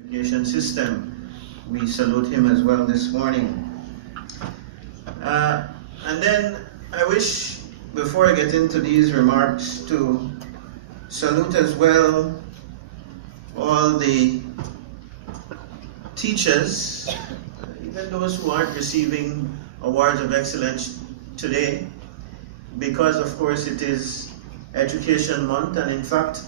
Education system. We salute him as well this morning. And then I wish, before I get into these remarks, to salute as well all the teachers, even those who aren't receiving awards of excellence today, because of course it is Education Month, and in fact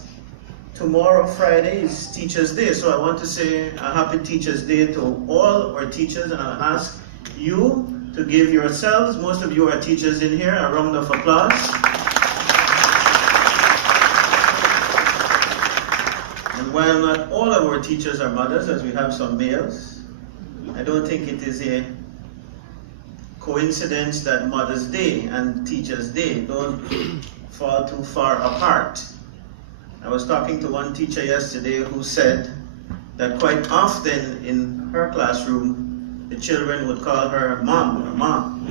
tomorrow, Friday, is Teachers' Day. So I want to say a happy Teachers' Day to all our teachers, and I'll ask you to give yourselves, most of you are teachers in here, a round of applause. And while not all of our teachers are mothers, as we have some males, I don't think it is a coincidence that Mother's Day and Teachers' Day don't fall too far apart. I was talking to one teacher yesterday who said that quite often in her classroom, the children would call her mom or mom,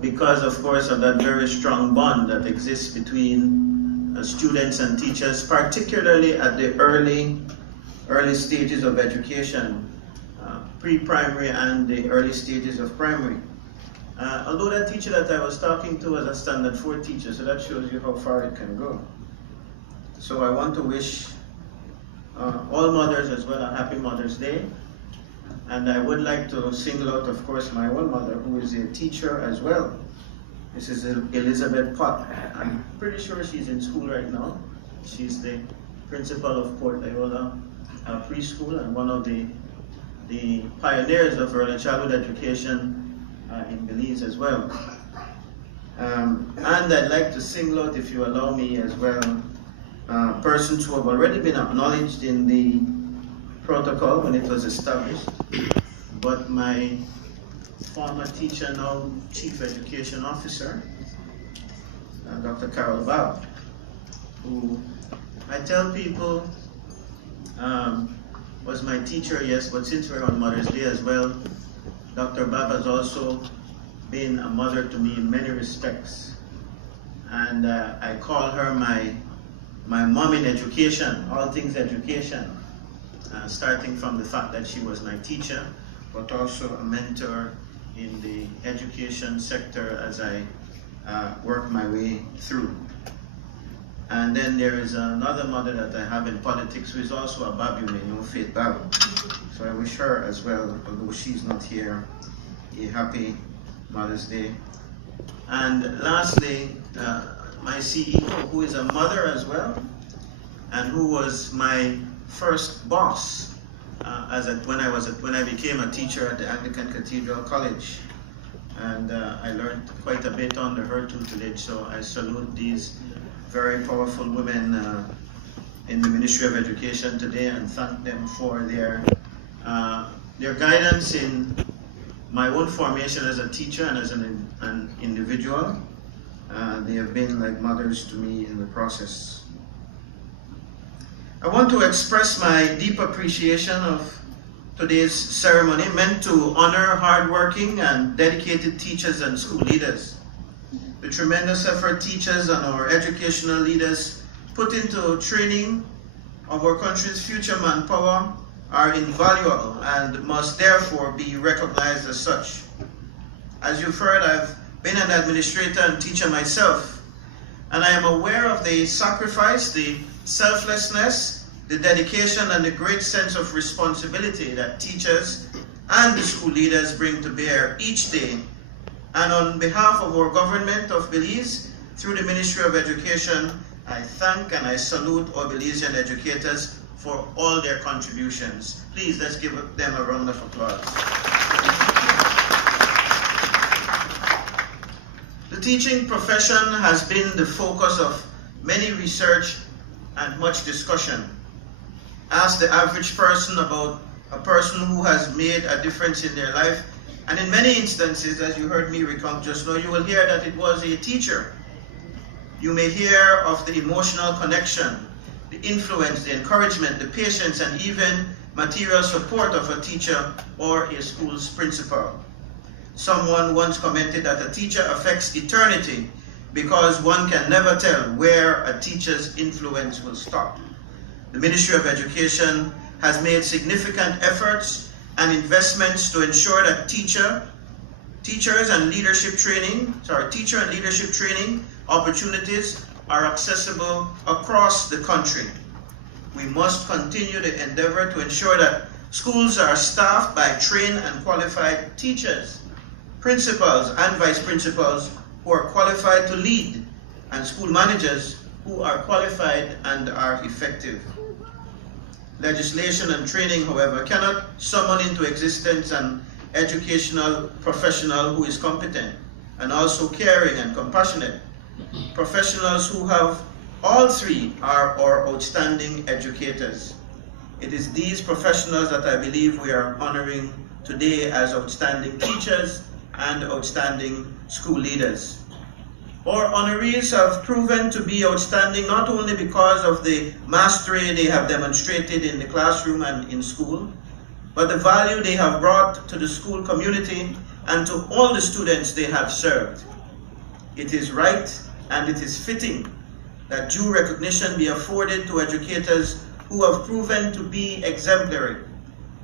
because of course of that very strong bond that exists between students and teachers, particularly at the early stages of education, pre-primary and the early stages of primary. Although that teacher that I was talking to was a standard 4 teacher, so that shows you how far it can go. So I want to wish all mothers as well a happy Mother's Day. And I would like to single out, of course, my own mother, who is a teacher as well. This is Elizabeth Pott. I'm pretty sure she's in school right now. She's the principal of Port Loyola Preschool and one of the pioneers of early childhood education in Belize as well. And I'd like to single out, if you allow me as well, persons who have already been acknowledged in the protocol when it was established, but my former teacher, now Chief Education Officer, Dr. Carol Babb, who I tell people was my teacher, yes, but since we're on Mother's Day as well, Dr. Babb has also been a mother to me in many respects, and I call her my mom in education, all things education, starting from the fact that she was my teacher, but also a mentor in the education sector as I worked my way through. And then there is another mother that I have in politics who is also a Babb, you may know, Faith Babb. So I wish her as well, although she's not here, a happy Mother's Day. And lastly, my CEO, who is a mother as well, and who was my first boss when I became a teacher at the Anglican Cathedral College, and I learned quite a bit under her tutelage. So I salute these very powerful women in the Ministry of Education today and thank them for their guidance in my own formation as a teacher and as an individual. They have been like mothers to me in the process. I want to express my deep appreciation of today's ceremony, meant to honor hardworking and dedicated teachers and school leaders. The tremendous effort teachers and our educational leaders put into training of our country's future manpower are invaluable and must therefore be recognized as such. As you've heard, I've been an administrator and teacher myself, and I am aware of the sacrifice, the selflessness, the dedication, and the great sense of responsibility that teachers and the school leaders bring to bear each day. And on behalf of our government of Belize, through the Ministry of Education, I thank and I salute our Belizean educators for all their contributions. Please, let's give them a round of applause. The teaching profession has been the focus of many research and much discussion. Ask the average person about a person who has made a difference in their life, and in many instances, as you heard me recount just now, you will hear that it was a teacher. You may hear of the emotional connection, the influence, the encouragement, the patience, and even material support of a teacher or a school's principal. Someone once commented that a teacher affects eternity because one can never tell where a teacher's influence will stop. The Ministry of Education has made significant efforts and investments to ensure that teacher and leadership training opportunities are accessible across the country. We must continue the endeavor to ensure that schools are staffed by trained and qualified teachers, principals and vice principals who are qualified to lead, and school managers who are qualified and are effective. Legislation and training, however, cannot summon into existence an educational professional who is competent and also caring and compassionate. Professionals who have all three are our outstanding educators. It is these professionals that I believe we are honoring today as outstanding teachers and outstanding school leaders. Our honorees have proven to be outstanding not only because of the mastery they have demonstrated in the classroom and in school, but the value they have brought to the school community and to all the students they have served. It is right and it is fitting that due recognition be afforded to educators who have proven to be exemplary.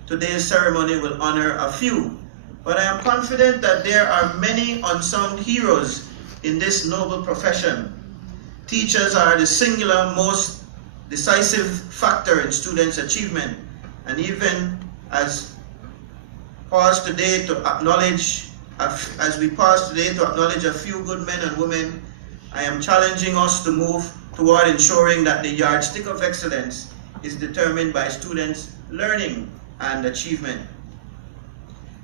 Today's ceremony will honor a few, but I am confident that there are many unsung heroes in this noble profession. Teachers are the singular most decisive factor in students' achievement, and even as we pause today to acknowledge a few good men and women, I am challenging us to move toward ensuring that the yardstick of excellence is determined by students' learning and achievement.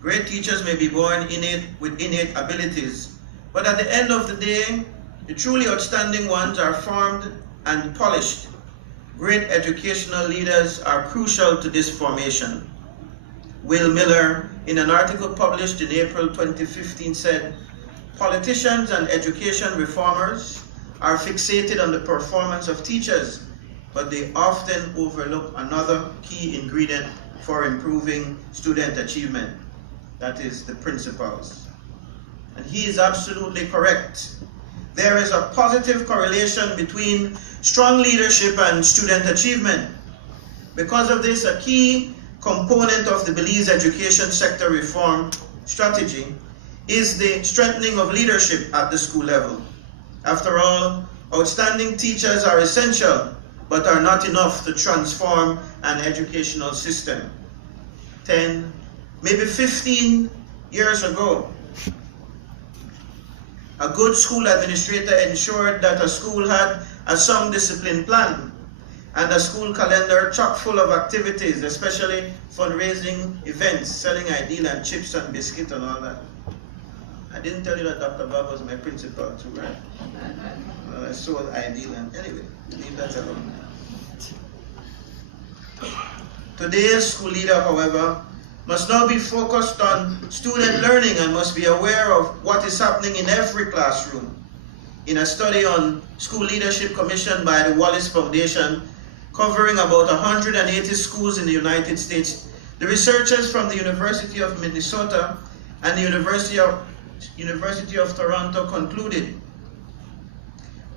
Great teachers may be born with innate abilities, but at the end of the day, the truly outstanding ones are formed and polished. Great educational leaders are crucial to this formation. Will Miller, in an article published in April 2015, said, "Politicians and education reformers are fixated on the performance of teachers, but they often overlook another key ingredient for improving student achievement. That is the principals." And he is absolutely correct. There is a positive correlation between strong leadership and student achievement. Because of this, a key component of the Belize education sector reform strategy is the strengthening of leadership at the school level. After all, outstanding teachers are essential, but are not enough to transform an educational system. 10, maybe 15 years ago, a good school administrator ensured that a school had a sound discipline plan and a school calendar chock full of activities, especially fundraising events, selling ideal and chips and biscuit and all that. I didn't tell you that Dr. Bob was my principal too, right? Well, I sold ideal and anyway, leave that alone. Today's school leader, however, must now be focused on student learning and must be aware of what is happening in every classroom. In a study on school leadership commissioned by the Wallace Foundation, covering about 180 schools in the United States, the researchers from the University of Minnesota and the University of Toronto concluded,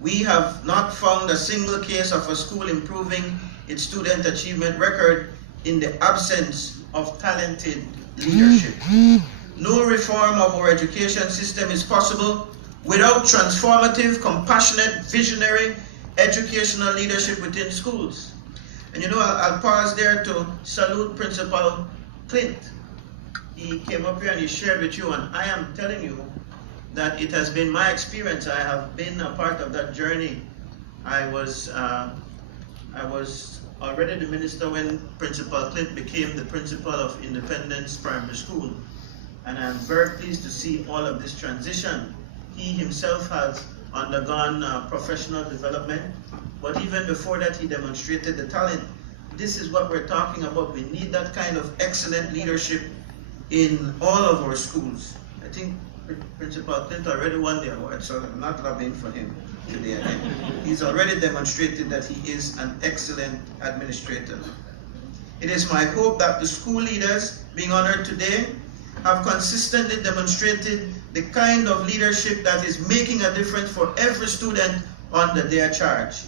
"We have not found a single case of a school improving its student achievement record in the absence of talented leadership. No reform of our education system is possible without transformative, compassionate, visionary educational leadership within schools." And you know, I'll pause there to salute Principal Clint. He came up here and he shared with you, and I am telling you that it has been my experience. I have been a part of that journey. I was already the minister when Principal Clint became the principal of Independence Primary School. And I'm very pleased to see all of this transition. He himself has undergone professional development, but even before that he demonstrated the talent. This is what we're talking about. We need that kind of excellent leadership in all of our schools. I think Principal Clint already won the award, so I'm not lobbying for him today. He's already demonstrated that he is an excellent administrator. It is my hope that the school leaders being honored today have consistently demonstrated the kind of leadership that is making a difference for every student under their charge.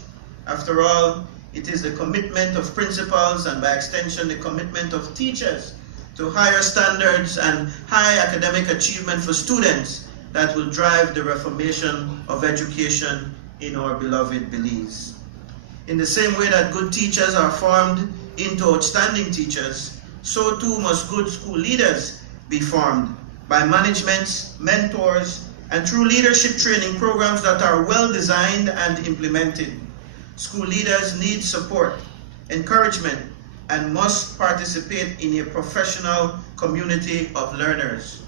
After all, It is the commitment of principals and by extension the commitment of teachers to higher standards and high academic achievement for students that will drive the reformation of education in our beloved Belize. In the same way that good teachers are formed into outstanding teachers, so too must good school leaders be formed by managements, mentors, and through leadership training programs that are well designed and implemented. School leaders need support, encouragement, and must participate in a professional community of learners.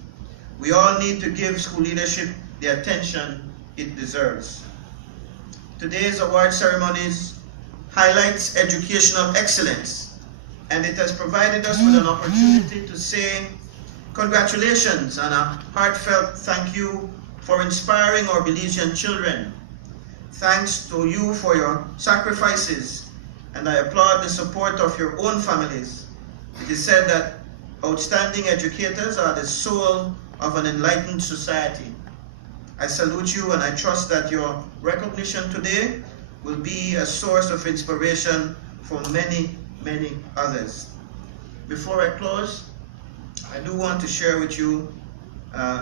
We all need to give school leadership the attention it deserves. Today's award ceremonies highlights educational excellence, and it has provided us with an opportunity to say congratulations and a heartfelt thank you for inspiring our Belizean children. Thanks to you for your sacrifices, and I applaud the support of your own families. It is said that outstanding educators are the soul of an enlightened society. I salute you, and I trust that your recognition today will be a source of inspiration for many, many others. Before I close, I do want to share with you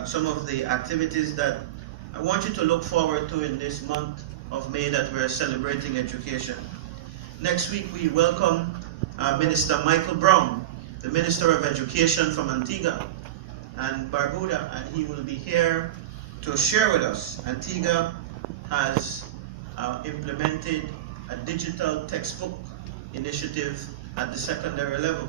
some of the activities that I want you to look forward to in this month of May that we're celebrating education. Next week we welcome Minister Michael Brown, the Minister of Education from Antigua and Barbuda, and he will be here to share with us. Antigua has implemented a digital textbook initiative at the secondary level.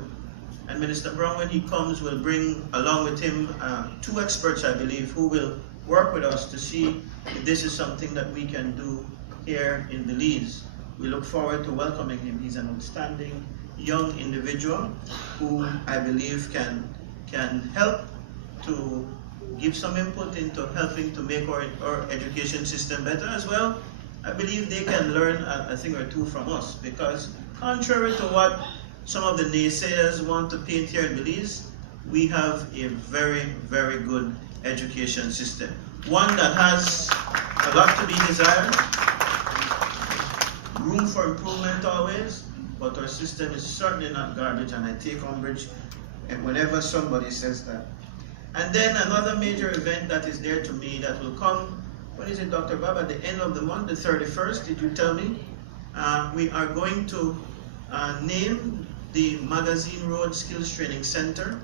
And Minister Brown, when he comes, will bring along with him 2 experts, I believe, who will work with us to see if this is something that we can do here in Belize. We look forward to welcoming him. He's an outstanding young individual who I believe can help to give some input into helping to make our education system better as well. I believe they can learn a thing or two from us, because contrary to what some of the naysayers want to paint here in Belize, we have a very, very good education system. One that has a lot to be desired, room for improvement always, but our system is certainly not garbage, and I take umbrage whenever somebody says that. And then another major event that is dear to me that will come, what is it, Dr. Bob, at the end of the month, the 31st, did you tell me? We are going to name the Magazine Road Skills Training Center.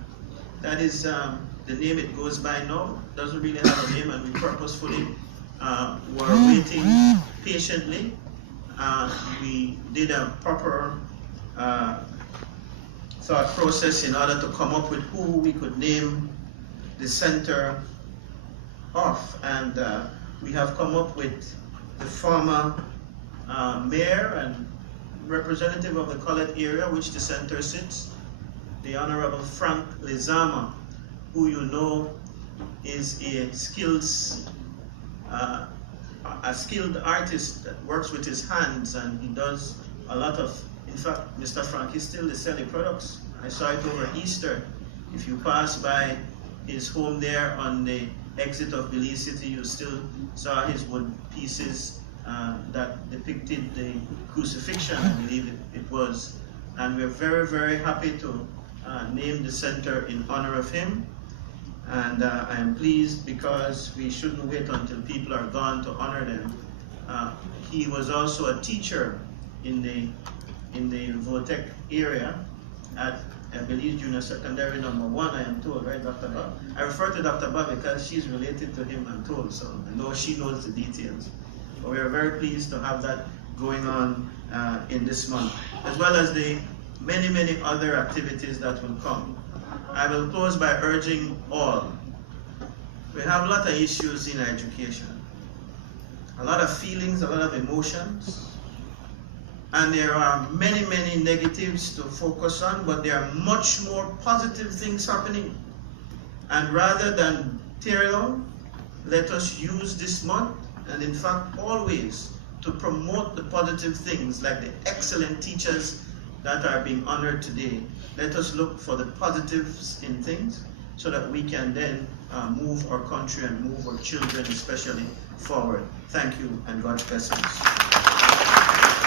That is the name it goes by now. Doesn't really have a name, and we purposefully were waiting patiently. We did a proper thought process in order to come up with who we could name the center of, and we have come up with the former mayor and representative of the Collet area, which the center sits, the Honorable Frank Lezama, who you know is a skilled artist that works with his hands, and he does a lot of, in fact, Mr. Frank is still selling products. I saw it over Easter. If you pass by his home there on the exit of Belize City, you still saw his wood pieces that depicted the crucifixion, I believe it was. And we're very, very happy to name the center in honor of him. And I am pleased because we shouldn't wait until people are gone to honor them. He was also a teacher in the Votec area at Belize Junior Secondary number 1, I am told, right, Dr. Bob? I refer to Dr. Bob because she's related to him, I'm told, so I know she knows the details. But we are very pleased to have that going on in this month, as well as the many, many other activities that will come. I will close by urging all. We have a lot of issues in education, a lot of feelings, a lot of emotions, and there are many, many negatives to focus on, but there are much more positive things happening. And rather than tear down, let us use this month, and in fact always, to promote the positive things, like the excellent teachers that are being honored today. Let us look for the positives in things so that we can then move our country and move our children especially forward. Thank you, and God's blessings.